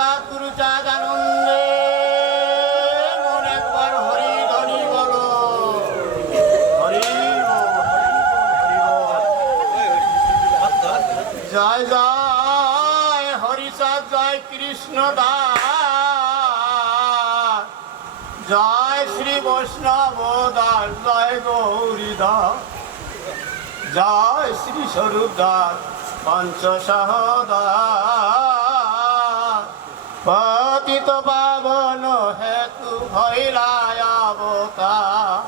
সদ্গুরু চাঁদ আনন্দে মন একবার হরি ধ্বনি বলো, হরি জয় জয় হরিচাঁদ, জয় কৃষ্ণ দাস, জয় শ্রী বৈষ্ণব দাস, জয় গৌরী দাস, জয় শ্রী স্বরূপ দাস পঞ্চসহদাস, পতিত পাবন হেতু হইলায় অবতার।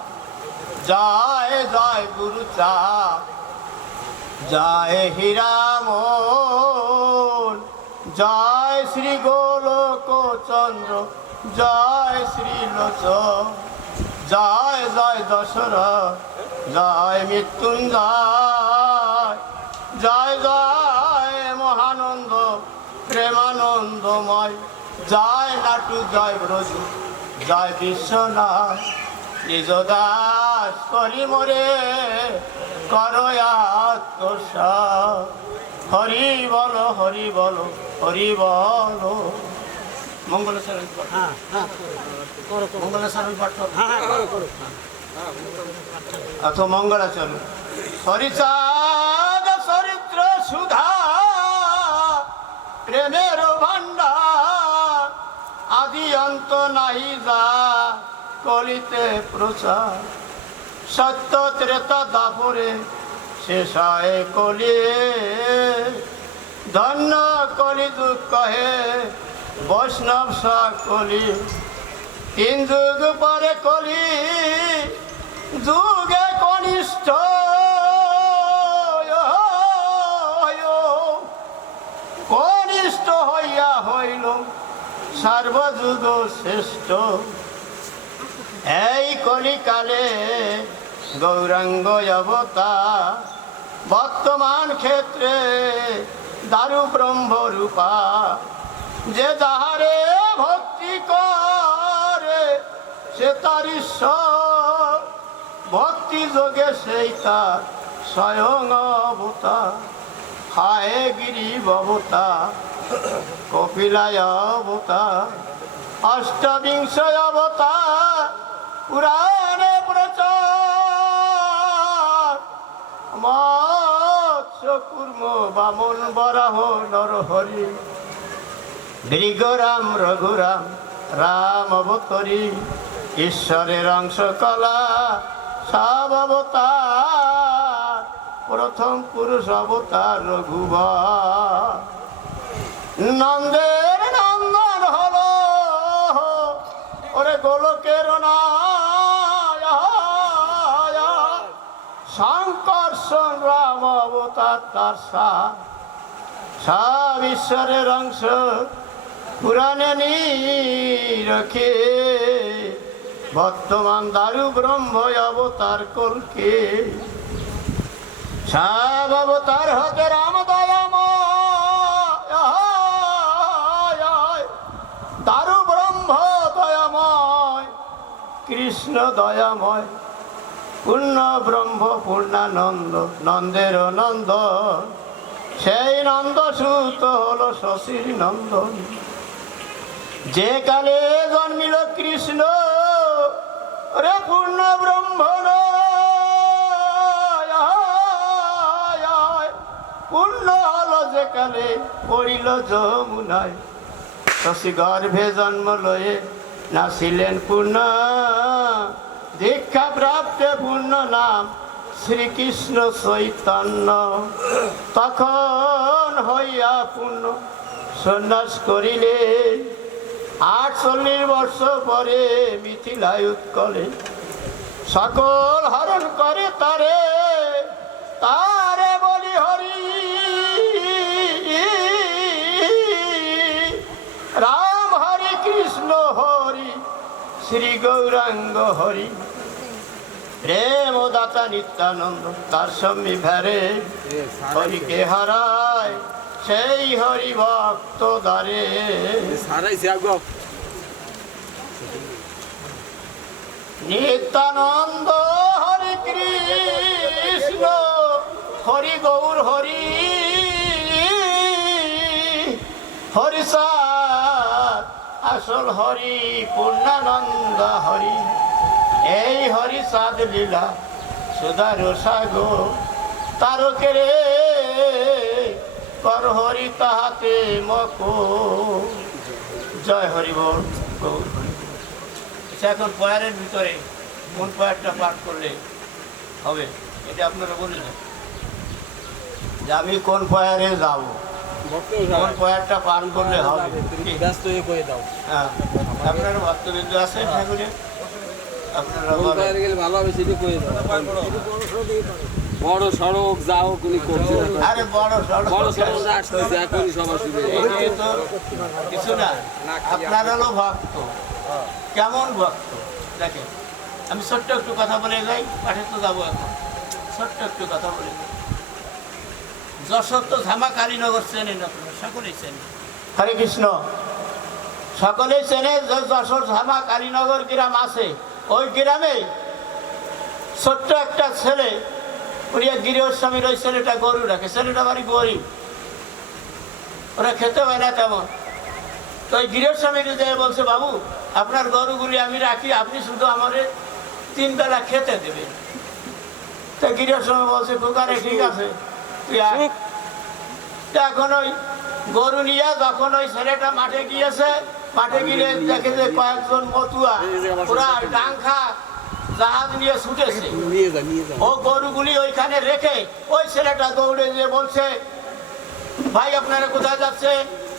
জয় জয় গুরু চাঁদ, জয় হীরামন, জয় শ্রী গোলক চন্দ্র, জয় শ্রী লোচন, জয় জয় দশরথ, জয় মৃত্যুঞ্জয়, জয় জয় মহানন্দ প্রেমানন্দময়, জয় নাটু, জয় ব্রজু, জয় বিশ্বনাথ, নিজ দাস করি মোরে করয়াত্মসাৎ। হরি বলো, হরি বলো, হরি বলো। মঙ্গলাচরণ মঙ্গলাচরণ পাঠ অথবা মঙ্গলাচরণ। হরিচাঁদ চরিত্র সুধা প্রেমের ভান্ডার, আদি অন্ত নাহি যা কলিতে প্রচার, সত্য ত্রেতা দাপরে শেষ হয় কলি, ধন্য কলি যুগ কহে বৈষ্ণব সকলি, তিন যুগ পরে কলি যুগে কনিষ্ঠ, কনিষ্ঠ হইয়া হইল সর্বযুগ শ্রেষ্ঠ। এই কলিকালে গৌরাঙ্গ অবতার, বর্তমান ক্ষেত্রে দারু ব্রহ্ম রূপা, যে যাহারে ভক্তি করে সে তার ঈশ্বর, ভক্তি যোগে সেই তার স্বয়ং অবতার। হায় গিরিব অবতার, কপিলায় অবতার, অষ্টবিংশ অবতার পুরাণে প্রচার, মৎস্য কুর্ম বামন বরাহ নরহরি, মৃগরাম রঘুরাম রাম অবতরী, ঈশ্বরের অংশ কলা সব অবতার, প্রথম পুরুষ অবতার রঘুবর। নন্দের নন্দন হলো ওরে গোলকের নায়, শঙ্কর্ষণ রাম অবতার তার সব ঈশ্বরের অংশ পুরাণে নিরখে, বর্তমান দারু ব্রহ্ম অবতার কলকে, সব অবতার হতে রাম দয়াময়, দারু ব্রহ্ম দয়াময়, কৃষ্ণ দয়াময়, পূর্ণ ব্রহ্ম পূর্ণানন্দ, নন্দের নন্দ, সেই নন্দ সুত হলো শশীর নন্দন। যে কালে জন্মিল কৃষ্ণ রে পূর্ণ ব্রহ্ম, পূর্ণ হলো যে কালে পড়িল যমুনায়, শশী গর্ভে জন্ম লয়ে নাছিলেন পূর্ণ, দীক্ষা প্রাপ্তে পূর্ণ নাম শ্রীকৃষ্ণ চৈতন্য, তখন হইয়া পূর্ণ সন্ন্যাস করিলে, 48 বর্ষ পরে মিথিলায় উৎকলে, সকল হরণ করে তারে, তারে বলি হরি, রাম হরি কৃষ্ণ হরি, শ্রী গৌরাঙ্গ হরি, প্রেম দাতা নিত্যানন্দ তার স্বামী ভেরে, হরিকে হারায় সেই হরি ভক্ত দ্বারে। নিত্যানন্দ হরি কৃষ্ণ হরি গৌর হরি, হরি আসল হরি পূর্ণানন্দ হরি, এই হরি সাদ লীলা সুদার সাগর, তারকে রে কর হরি তাহাতে মক। জয় হরি বল। এখন পয়ারের ভিতরে কোন পয়ারটা পাঠ করলে হবে এটা আপনারা বললেন যে আমি কোন পয়ারে যাব, কোন পয়ারটা পাঠ করলে হবে। ব্যস্ত হয়ে কয়ে দাও। হ্যাঁ, আপনারা ভক্তবিন্দু আছেন ঠাকুরে, আপনারা গেলে ভালো হবে সেটা কয়ে দাও। বড় সড়ক যাও কোনি করছে না। আরে বড় সড়ক আসতেছে এখনই সবার শুরু। তো কিছু না, আপনার হলো ভক্ত। কেমন ভক্ত দেখেন, আমি ছোট্ট একটু কথা বলে যাই, পাঠে তো যাবো এখন। ছোট্ট একটু কথা বলে যাই। যশোর তো ঝামা কালীনগর চেনেন আপনারা, সকলেই চেনেন। হরে কৃষ্ণ, সকলেই চেনে। যশোর ঝামা কালীনগর গ্রাম আছে, ওই গ্রামে ছোট্ট একটা ছেলে, ওরিয়া গৃহস্বামীর ওই ছেলেটা গরু রাখে। ছেলেটা বাড়ি গরিব, ওরা খেতে হয় না তেমন। তো ওই গৃহস্বামীকে যে বলছে, বাবু আপনার গরুগুলি আমি রাখি, আপনি শুধু আমার 3 বেলা খেতে দেবেন। তো গৃহস্বামী বলছে, খোকারে ঠিক আছে তুই আয়। এখন ওই গরু নিয়ে যখন ওই ছেলেটা মাঠে গিয়েছে, মাঠে গিয়ে দেখে যে কয়েকজন মতুয়া ওরা ডাংখা জাহাজ নিয়ে ছুটেছে। ও গরুগুলি ওইখানে রেখে ওই ছেলেটা দৌড়ে গিয়ে বলছে, ভাই আপনারা কোথায় যাচ্ছে?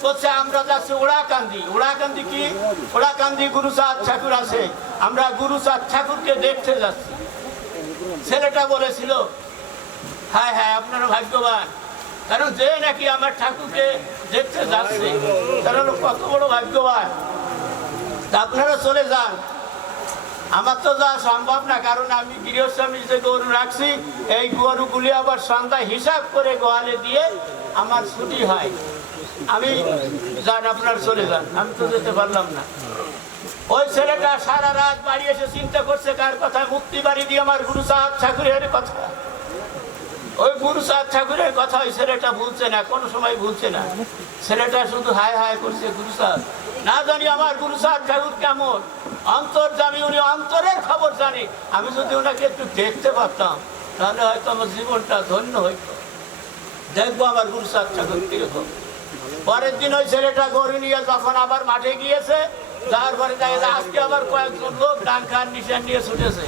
বলছে আমরা যাচ্ছি ওড়াকান্দি। ওড়াকান্দি কি? ওড়াকান্দি গুরুচাঁদ ঠাকুর আছে, আমরা গুরুচাঁদ ঠাকুরকে দেখতে যাচ্ছি। ছেলেটা বলেছিল, হ্যাঁ হ্যাঁ আপনারা ভাগ্যবান, কারণ যে নাকি আমার ঠাকুরকে দেখতে যাচ্ছে তারা কত বড় ভাগ্যবান। আপনারা চলে যান, আমার তো যাওয়া সম্ভব না, কারণ আমি গৃহস্বামী যে গরু রাখছি, এই গরুগুলি আবার সন্ধ্যায় হিসাব করে গোয়ালে দিয়ে আমার ছুটি হয়। আমি যান, আপনার চলে যান, আমি তো যেতে পারলাম না। ওই ছেলেটা সারা রাত বাড়ি এসে চিন্তা করছে কার কথা? মুক্তি বাড়ি দিয়ে আমার গুরুচাঁদ ঠাকুরের কথা। ওই গুরুচাঁদ ঠাকুরের কথা ওই ছেলেটা ভুলছে না, কোনো সময় ভুলছে না। ছেলেটা শুধু হায় হায় করছে, গুরুচাঁদ না জানি আমার গুরুচাঁদ ঠাকুর কেমন অন্তর্যামী, উনি অন্তরের খবর জানি। আমি যদি ওনাকে একটু দেখতে পারতাম তাহলে হয়তো আমার জীবনটা ধন্য হইত। দেখবো আমার গুরুচাঁদ ঠাকুর কিরকম। পরের দিন ওই ছেলেটা গরু নিয়ে যখন আবার মাঠে গিয়েছে, যাওয়ার পরে দেখা যায় আজকে আবার কয়েকজন লোক ডাংখার নিশান নিয়ে ছুটেছে।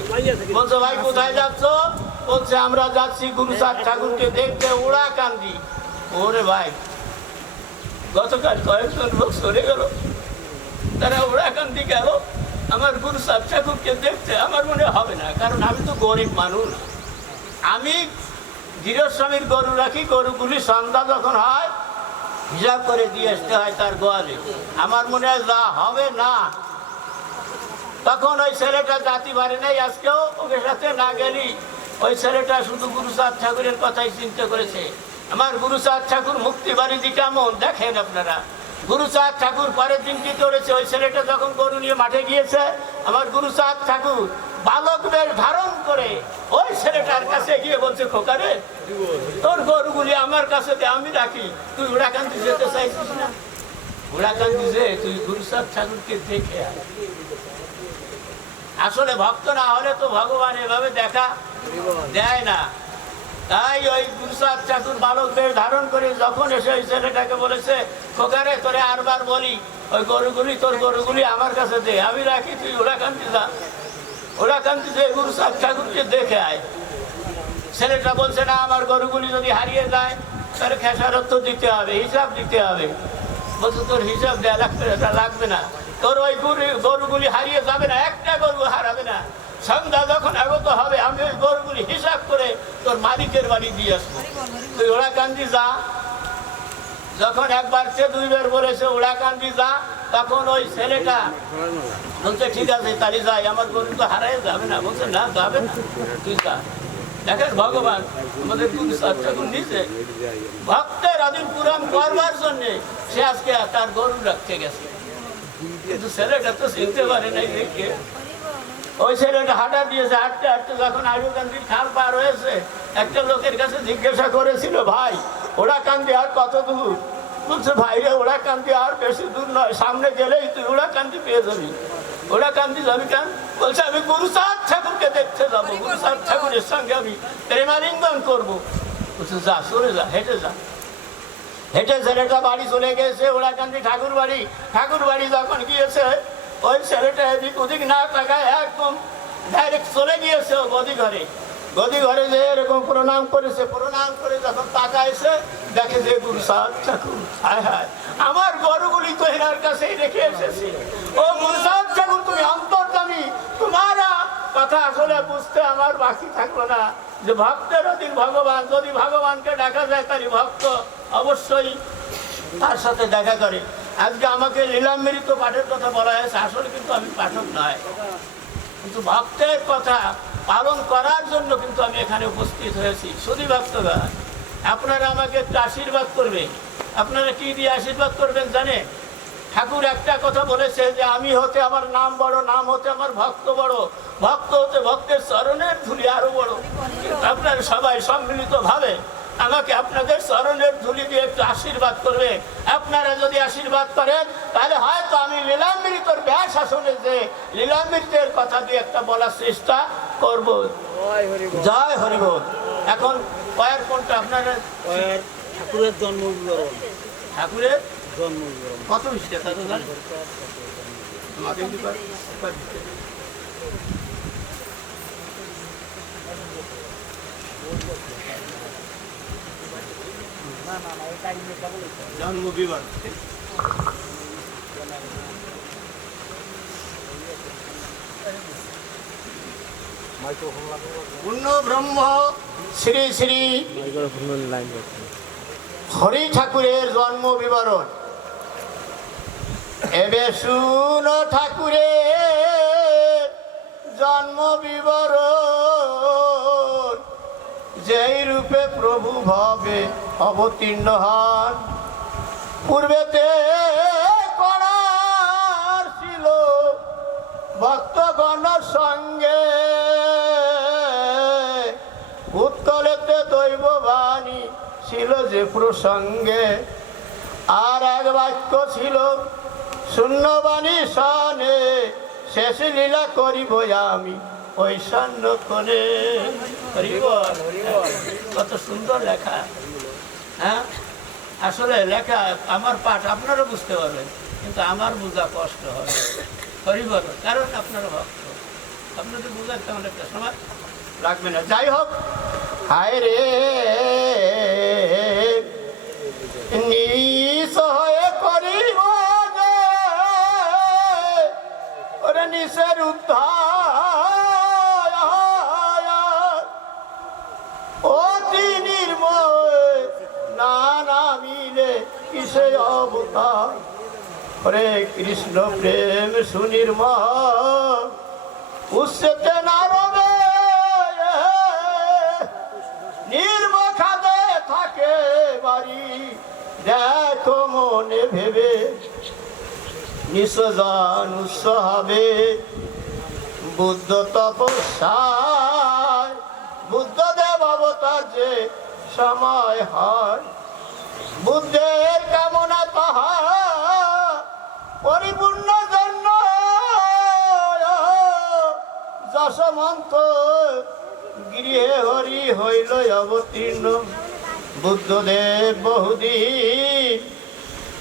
বলছে, ভাই কোথায় যাচ্ছ? বলছে আমরা যাচ্ছি গুরুচাঁদ ঠাকুরকে দেখতে ওড়াকান্দি। ওরে ভাই, গতকাল কয়েকজন লোক সরে গেল, তারা ওড়াকান্দি গেল আমার গুরুচাঁদ ঠাকুরকে দেখতে। আমার মনে হবে না, কারণ আমি তো গরিব মানুষ। আমি গৃহস্বামীর গরু রাখি, গরুগুলি সন্ধ্যা যখন হয় হিসাব করে দিয়ে আসতে হয় তার গোয়ালে। আমার মনে হয় যা হবে না। তখন ওই ছেলেটা জাতি পারে নাই, আজকেও ওকে সাথে না গেলি ওই ছেলেটা শুধু গুরুচাঁদ ঠাকুরের কথাই চিন্তা করেছে। আমার গুরুচাঁদ ঠাকুর মুক্তি বাড়ি কেমন দেখেন আপনারা। গুরুচাঁদ ঠাকুর পরের দিন কি করেছে? ওই ছেলেটা যখন গরু নিয়ে মাঠে গিয়েছে, আমার গুরুচাঁদ ঠাকুর বালক বেশ ধারণ করে ওই ছেলেটার কাছে গিয়ে বলছে, খোকারে তোর গরুগুলি আমার কাছে আমি রাখি, তুই ওড়াকান্দি যেতে চাইছিস না? ওড়াকান্দি যে তুই গুরুচাঁদ ঠাকুরকে দেখে আয়। আসলে ভক্ত না হলে তো ভগবান এভাবে দেখা দেয় না। তাই ওই গুরুচাঁদ ঠাকুর বালকদের ধারণ করে যখন এসে ওই ছেলেটাকে বলেছে, খোকারে তোরে আরবার বলি ওই গরুগুলি, তোর গরুগুলি আমার কাছে দে, আমি রাখি, তুই ওড়াকান্দি যা। ওড়াকান্দি যে গুরুচাঁদ ঠাকুরকে দেখে আয়। ছেলেটা বলছে, না আমার গরুগুলি যদি হারিয়ে যায় তার খেসারত দিতে হবে, হিসাব দিতে হবে। বলছে, তোর হিসাব দেওয়া লাগবে না, তোর ওই গরুগুলি হারিয়ে যাবে না, একটা গরু হারাবে না। সন্ধ্যা যখন আগত হবে আমি ওই গরুগুলি হিসাব করে তোর মালিকের বাড়ি দিয়ে আসবো, তুই ওড়াকান্দি যা। যখন একবার সে 2 বার বলেছে ওড়াকান্দি যা, তখন ওই ছেলেটা বলছে, ঠিক আছে তাহলে যাই, আমার গরু তো হারাই যাবে না। বলছে, না যাবে না, তুই যা। দেখেন ভগবান আমাদের গুরুচাঁদ ঠাকুর নিজে ভক্তের অধীন পূরণ করবার জন্যে সে আজকে তার গরু রাখতে গেছে, কিন্তু ছেলেটা তো চিনতে পারে নাই। দেখে ওই ছেলেটা হাঁটা দিয়েছে, হাঁটতে হাঁটতে যখন আড়ুকান্দির খাল পার হয়েছে, একটা লোকের কাছে জিজ্ঞাসা করেছিল, ভাই ওড়াকান্দি আর কত দূর? বলছে ভাইরে ওড়াকান্দি আর বেশি দূর নয়, সামনে গেলেই তুই ওড়াকান্দি পেয়ে যাবি। ওড়াকান্দি যাবি কেন? বলছে আমি গুরুচাঁদ ঠাকুরকে দেখতে যাবো, গুরুচাঁদ ঠাকুরের সঙ্গে আমি প্রেমালিঙ্গন করবো। বলছে যা, চলে যা, হেঁটে যা। হেঁটে ছেলেটা বাড়ি চলে গেছে, ওড়াকান্দি ঠাকুর বাড়ি। ঠাকুর বাড়ি যখন গিয়েছে, ওই ছেলেটা এদিক ওদিক না তাকায় একদম ডাইরেক্ট চলে গিয়েছে গদি ঘরে। গদি ঘরে যে এরকম প্রণাম করেছে, প্রণাম করে যখন তাকাইছে দেখে যে গুরুচাঁদ ঠাকুর। হায় হায়, আমার গরুগুলি তো এনার কাছেই রেখে এসেছি। ও গুরুচাঁদ ঠাকুর, তুমি অন্তর্যামী, তোমার কথা আসলে বুঝতে আমার বাকি থাকলো না যে ভক্তের অধীন ভগবান। যদি ভগবানকে দেখা যায় তারই ভক্ত অবশ্যই তার সাথে দেখা করে। আজকে আমাকে লীলামৃত পাঠের কথা বলা হয়েছে, আসলে কিন্তু আমি পাঠক নয়, কিন্তু ভক্তের কথা পালন করার জন্য কিন্তু আমি এখানে উপস্থিত হয়েছি। শুধু ভক্তরা, আপনারা আমাকে একটু আশীর্বাদ করবেন। আপনারা কি দিয়ে আশীর্বাদ করবেন জানেন? ঠাকুর একটা কথা বলেছে যে আমি হতে আমার নাম বড়, নাম হতে আমার ভক্ত বড়, ভক্ত হতে ভক্তের চরণের ধুলি আরো বড়। কিন্তু আপনারা সবাই সম্মিলিতভাবে আমাকে আপনাদের চরণের ধুলি দিয়ে একটু আশীর্বাদ করবে। আপনারা যদি আশীর্বাদ করেন তাহলে হয়তো আমি লীলামৃতর ব্যাস আসনে যে লীলামৃতের কথা দিয়ে একটা বলার চেষ্টা করব। জয় হরিবোল। এখন কয়ের কোনটা আপনারা? ঠাকুরের জন্ম বিবরণ। ঠাকুরের জন্ম বিবরণ কত বিষয় কথা জানেন? জন্ম বিবরণ পূর্ণ ব্রহ্ম শ্রী শ্রী হরি ঠাকুরের জন্ম বিবরণ। এবে শুন ঠাকুরের জন্ম বিবরণ। যেই রূপে প্রভু ভাবে অবতীর্ণ হন, পূর্বেতে করার ছিল ভক্তগণ সঙ্গে, উৎকলেতে দৈববাণী ছিল যে প্রসঙ্গে। আর এক বাক্য ছিল শূন্যবাণী সনে, শেষ লীলা করিব আমি ওই সন্ন্যক্ষণে। কত সুন্দর লেখা। হ্যাঁ, আসলে লেখা আমার পাঠ আপনারা বুঝতে পারবেন, কিন্তু আমার বোঝা কষ্ট হবে। হরিবল, কারণ আপনারা ভক্ত, আপনাদের বোঝা তেমন একটা সময় লাগবে না। যাই হোক, হায় রে নিঃস হয়ে করিব ওরে নিঃসের উদ্ধার, অতি নির্ময় না নামিলে কিসে অবতার। হরে কৃষ্ণ প্রেম সুনির্মল উচ্চতে না রবে, নির্মখাদে থাকে বাড়ি দেখো মনে ভেবে। নিঃস্বজন উৎস হবে বুদ্ধ তপস্যায়, বুদ্ধদেব অবতার যে সময় হয়। বুদ্ধের কামনা তাহা পরিপূর্ণ জন্য, যশমন্ত গৃহে হরি হইল অবতীর্ণ। বুদ্ধদেব বহুদিন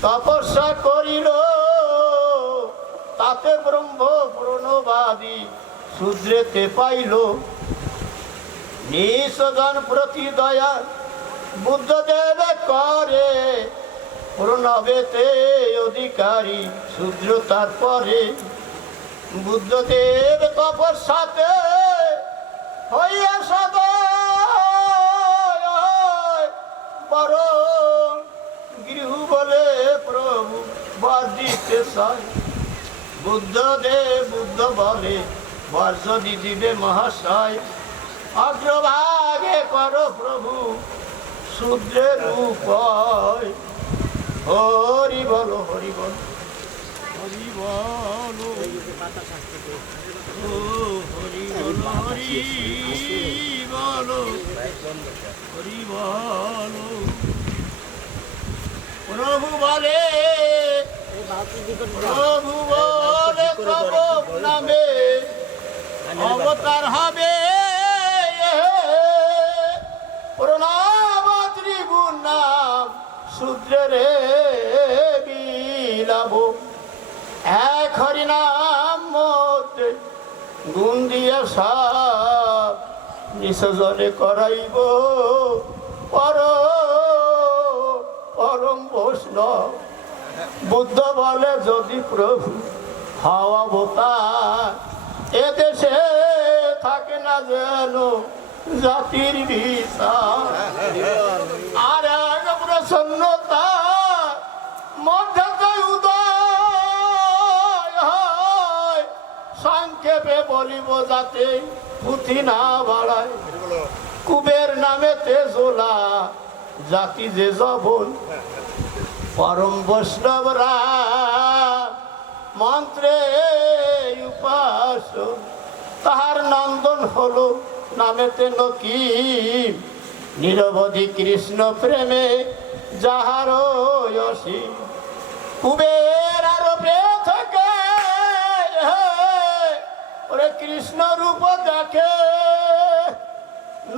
তপস্যা করিল, তাতে ব্রহ্ম প্রণবাদী শূদ্রেতে পাইল। নিঃস্বজন প্রতি দয়া বুদ্ধদেব করে, প্রণবেতে অধিকারী শূদ্র তারপরে। বুদ্ধদেব তপস্যাতে হইয়া সদয়, বরং গৃহ বলে প্রভু বর দিতে চায়। বুদ্ধদেব বুদ্ধ বলে বর যদি দিবে মহাশয়, অগ্রভাগে করো প্রভু শূদ্রের উপায়। হরি বলো, হরি বলো, হরি বলো, হরি বলো, হরি বলো, হরি বলো। প্রভু বলে কব নামে অবতার হবে প্রণাম ত্রিগুণ নাম শূদ্রে বিলাব এক হরিনাম মধ্যে গুণ দিয়ে সব নিঃসজনে করাইব পরম বৈষ্ণব বুদ্ধ বলে যদি প্রভু হওয়া অবতার এদেশে থাকে না যেন জাতির বিচার আর এক প্রসন্নতা মধ্যে উদয় হয় সংক্ষেপে বলিব যাতে পুঁথি না বাড়ায় কুবের নামে তেজোলা জাতি যে জবন পরম বৈষ্ণবরা মন্ত্রে উপাসন তাহার নন্দন হলো নামেতে নকিম নিরবধি কৃষ্ণ প্রেমে যাহার অসীম কুবের আরবে থেকে ওরে কৃষ্ণ রূপ দেখে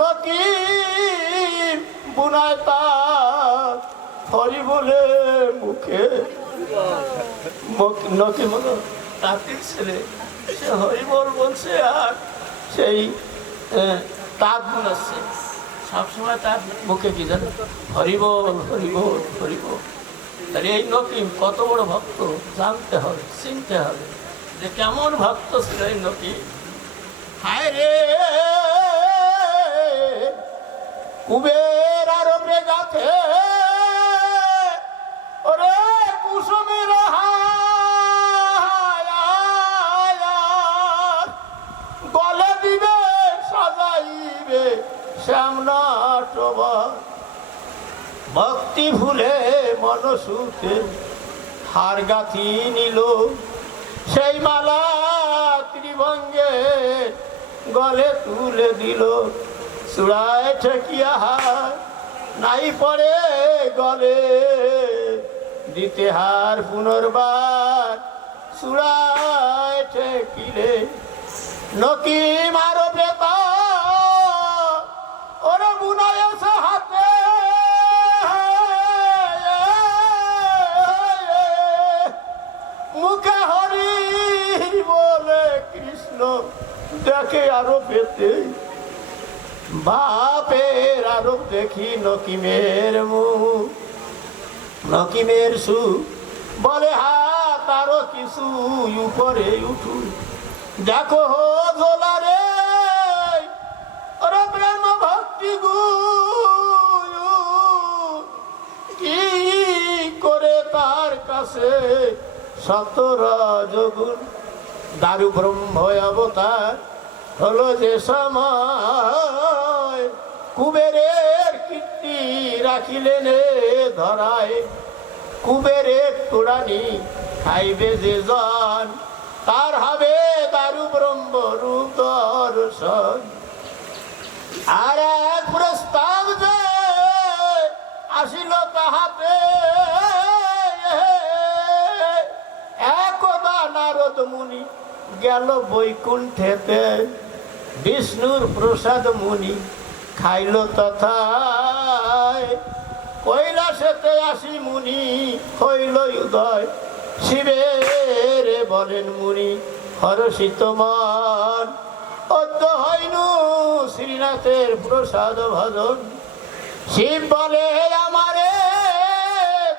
নকিম বুনায় তার হরি বলে মুখে নকিম হলো তাঁতির ছেলে সে হরিবল বলছে আর সেই তাঁত বুনাচ্ছে সবসময় তার মুখে কি জানো হরিবল হরিবল হরিবল। তাহলে এই নকিম কত বড় ভক্ত জানতে হবে চিনতে হবে যে কেমন ভক্ত ছিল এই নকিম। হায় রে কুবের আরবে গাথে ওরে কুসুমের গলে দিবে সাজাইবে শ্যামনাটবা ভক্তি ভুলে মনসুখে হার গাথি নিল সেই মালা ত্রিভঙ্গে গলে তুলে দিল চূড়ায় ঠেকিয়া হার নাই পরে গলে দিতে হার পুনর্বার চূড়ায় ঠেকিলে নকিম আরো বেতা ওরে বুনাইছে হাতে মুখে হরি বলে কৃষ্ণ দেখে আরো পেতে বাপের আরো দেখি নকিমের মুখ নকিমের সু বলে হাত আরো কিছু উপরে উঠু দেখো জোলারে ওরে প্রেম ভক্তি কি করে তার কাছে সতরজগুণ দারু ব্রহ্ম অবতার হলো যে সময় কুবেরের কীর্তি রাখিলেন ধরায় কুবেরের তোড়ানি খাইবে যে জন তার হবে দারু ব্রহ্ম রূপ দর্শন। আর এক প্রস্তাব যে আসিল তাহাতে একদা নারদ মুনি গেল বৈকুণ্ঠেতে বিষ্ণুর প্রসাদ মুনি খাইল তথায় কৈলাসেতে আসি মুনি হইল উদয় শিবের বলেন মুনি হরষিত মন অদ্য হইনু শ্রীনাথের প্রসাদ ভজন শিব বলে আমারে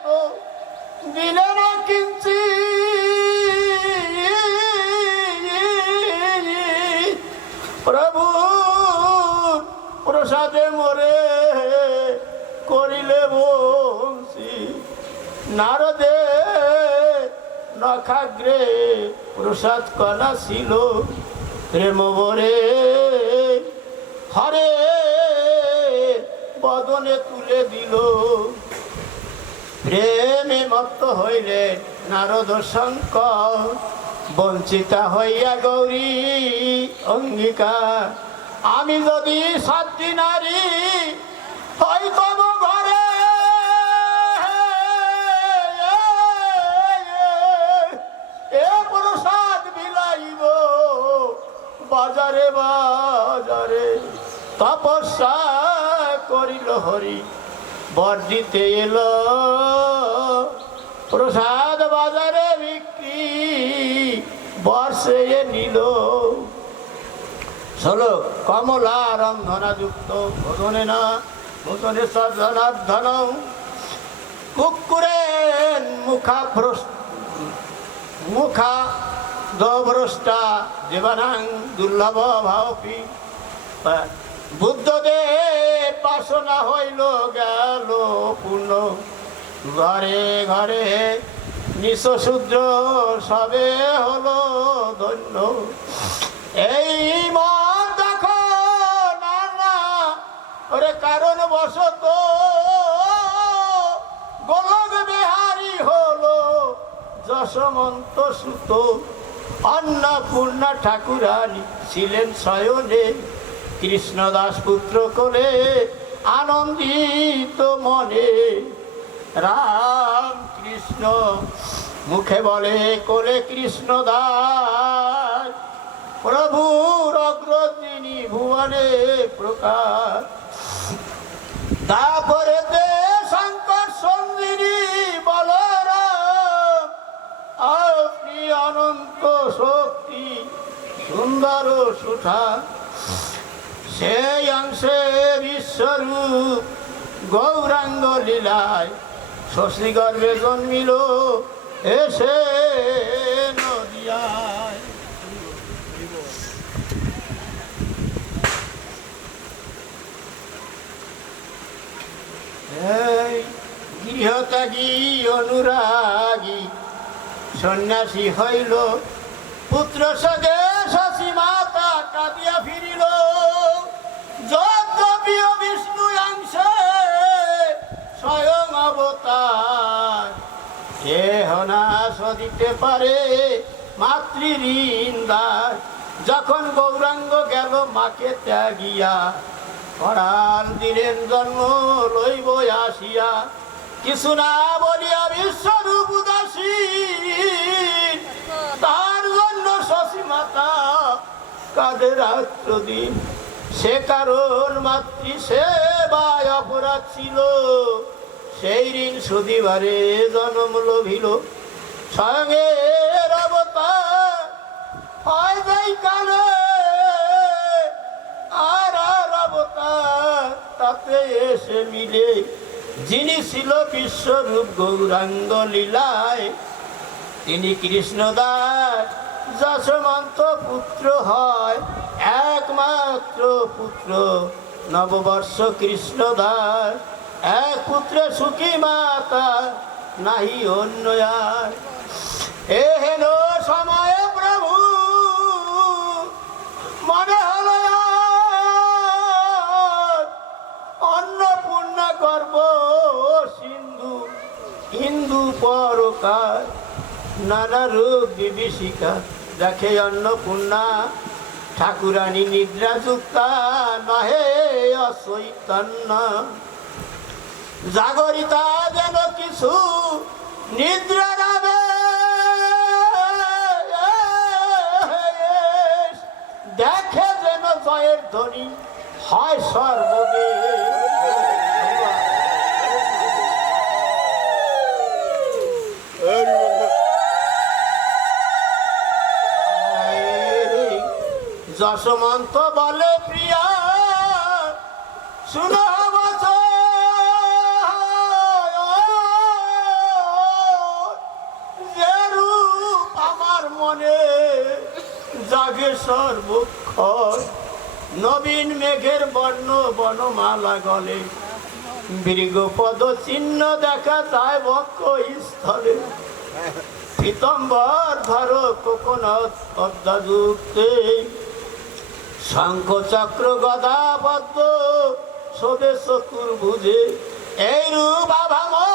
তো দিলে না কিঞ্চি প্রভু প্রসাদে মোরে করিলে বংশী নারদে নখাগ্রে প্রসাদ কলা ছিল প্রেম বরে হরে বদনে তুলে দিল প্রেমে মত্ত হইলে নারদ শঙ্কর বঞ্চিতা হইয়া গৌরী অঙ্গীকার আমি যদি সাতটি নারী হই তব ঘরে বাজারে বাজারে তপস্যা করিল হরি বর দিতে এলো প্রসাদ বাজারে বিক্রি বর্ষে নিল ষোলো কমলা রন্ধনা যুক্ত ভোজনে না ভোজনে সর্ধনার্ধন কুকুরেন মুখা দভ্রষ্টা জীবনাং দুর্লভ ভাবপি বুদ্ধদেব বাসনা হইল গেল পূর্ণ ঘরে ঘরে নিঃশূদ্র সবে হলো ধন্য এই মন দেখো না না ওরে কারণ বশত গোলক বিহারী হলো যশমন্ত সুত অন্নপূর্ণা ঠাকুরানী ছিলেন শয়নে কৃষ্ণদাস পুত্র কোলে আনন্দিত মনে রাম কৃষ্ণ মুখে বলে কোলে কৃষ্ণদাস প্রভুর অগ্রদিনী ভুবনে প্রকাশ তারপরে শঙ্কর সঞ্জিনী বলরাম আপনি অনন্ত শক্তি সুন্দর সুঠা সেই অংশে বিশ্বরূপ গৌরাঙ্গ লীলায় শশী গর্ভে জন্মিল এসে নদিয়ায় গৃহত্যাগী অনুরাগী সন্ন্যাসী হইল পুত্র সগে শশী মাতা কাঁদিয়া ফিরিল যজ্ঞপ্রিয় বিষ্ণু অংশে স্বয়ং অবতার কেহ না সদিতে পারে মাতৃঋণদার যখন গৌরাঙ্গ গেল মাকে ত্যাগিয়া করাল দিলেন জন্ম লইব আসিয়া কিছু না বলিয়া বিশ্বরূপ উদাসী তার জন্য শশী মাতা কাঁদে রাত্র দিন সে কারণ মাতৃ সেবায় অপরাধ ছিল সেই ঋণ সুদিবারে জন্ম লোভিল স্বয়ংের অবতার হয় যাই কালে আর অবতার তাতে এসে মিলে যিনি ছিল বিশ্বরূপ গৌরাঙ্গ লীলায় তিনি কৃষ্ণদাস যশমন্ত পুত্র হয় একমাত্র পুত্র নববর্ষ কৃষ্ণদাস এক পুত্রে সুখী মাতা নাহি অন্য আর এ হেন সময়ে প্রভু মনে হল অন্নপূর্ণা গর্ব সিন্ধু হিন্দু পরকার নানা রূপ বিভীষিকা দেখে অন্নপূর্ণা ঠাকুরানী নিদ্রা যুক্তা নহে অচৈতন্য জাগরিতা যেন কিছু নিদ্রা নামে দেখে যেন জয়ের ধ্বনি হয় সর্বদে যশমন্ত বলে প্রিয়া শুনো যে রূপ আমার মনে জাগে সর্বক্ষণ নবীন মেঘের বর্ণ বনমালা গলে মৃগপদ চিহ্ন দেখা যায় বক্ষ স্থলে পীতম্বর ধর কোকোনট পদ্মযুক্তে শঙ্খ চক্র গদা পদ্ম শোভে চতুর্ভুজে এই রূপ আভামন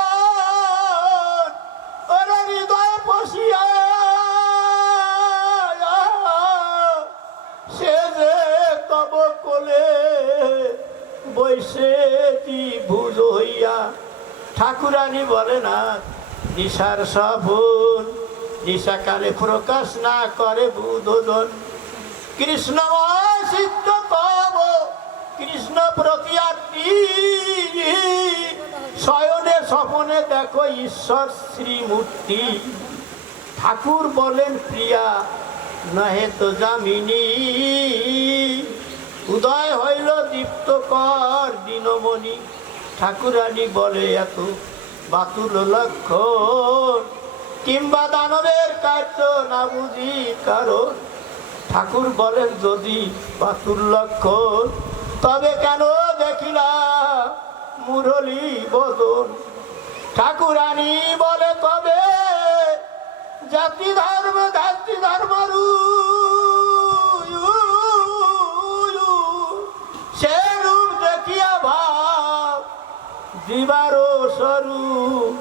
ওরে হৃদয় পশিয়া সে যে তব কোলে বৈশে ভুজ হইয়া ঠাকুরানী বলে না নিশার সফল নিশাকালে প্রকাশ না করে বুধজন কৃষ্ণময় সিদ্ধ তব কৃষ্ণ প্রতিয়ার্থী শয়নে স্বপনে দেখো ঈশ্বর শ্রীমূর্তি। ঠাকুর বলেন প্রিয়া নহে তো যামিনী, উদয় হইল দীপ্তকর দিনমণি। ঠাকুরানী বলে এত বাতুল লক্ষণ, কিংবা দানবের কার্য না বুঝি কারণ। ঠাকুর বলেন যদি বাতুল লক্ষণ, তবে কেন দেখিলা মুরলী বদন। ঠাকুরানী বলে তবে জাতি ধর্ম জাতি ধর্ম সে রূপ দেখিয়া ভাব দিবার স্বরূপ।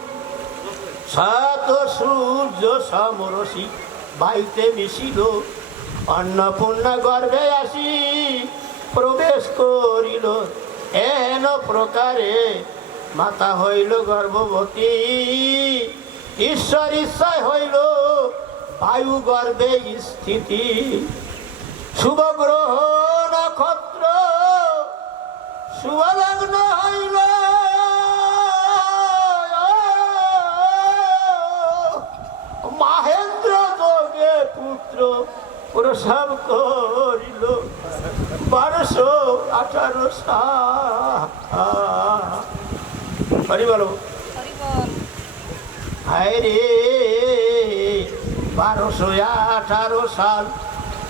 সাত সূর্য সমরসী বাইতে মিশিল, অন্নপূর্ণা গর্ভে আসি প্রবেশ করিল। এন প্রকারে মাতা হইল গর্ভবতী, ঈশ্বর ইচ্ছায় হইল বায়ু গর্ভে স্থিতি। শুভ গ্রহ নক্ষত্র শুভলগ্ন হইল, মাহেন্দ্র যোগে পুত্র প্রসব করিল। 1218 সাল। হরি বলো হায় রে 1218 সাল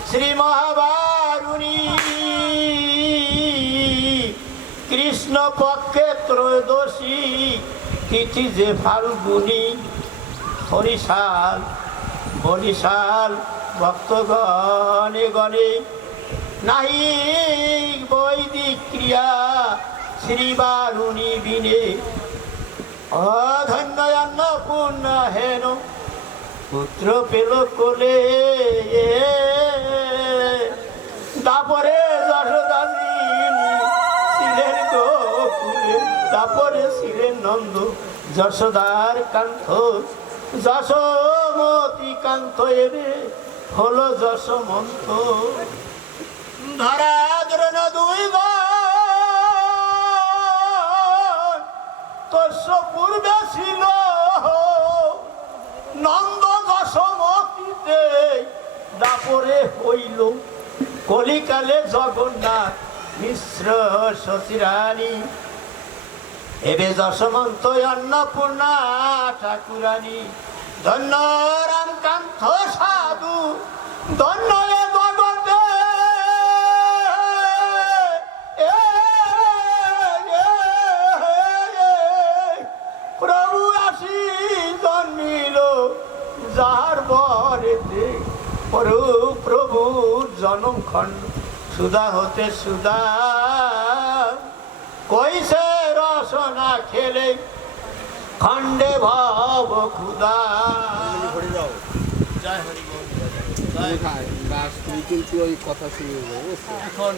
শ্রী মহাবারুণী কৃষ্ণ পক্ষে ত্রয়োদশী তিথি যে ফাল্গুনী। হরিশাল বরিশাল ভক্তগণে গণে নাহি বৈদিক ক্রিয়া শ্রীবারুণী বিনে। অধন্য অন্নপূর্ণা হেন পুত্র পেল কোলে, তারপরে যশোদানী ছিলেন গোকুলে। তারপরে ছিলেন নন্দ যশোদার কান্ত, যশোমতী কান্ত এবে হলো যশমন্ত। ধরাদ্রন দুই তস্য পূর্বে ছিল নন্দ যশোমতীতে, দাপরে হইল কলিকালে জগন্নাথ মিশ্র শশীরানী। এবে যশমন্ত অন্নপূর্ণা ঠাকুরানী। ধন্য রামকান্ত সাধু ধন্য এ জগতে, প্রভু আসি জন্মিল যাহার বরেতে। প্রভুর জনম খণ্ড সুধা হতে সুধা, কইছে রসনা খেলে খণ্ডে ভব ক্ষুধা। জয় হরি বল। তুই কিন্তু ওই কথা শুনে এখন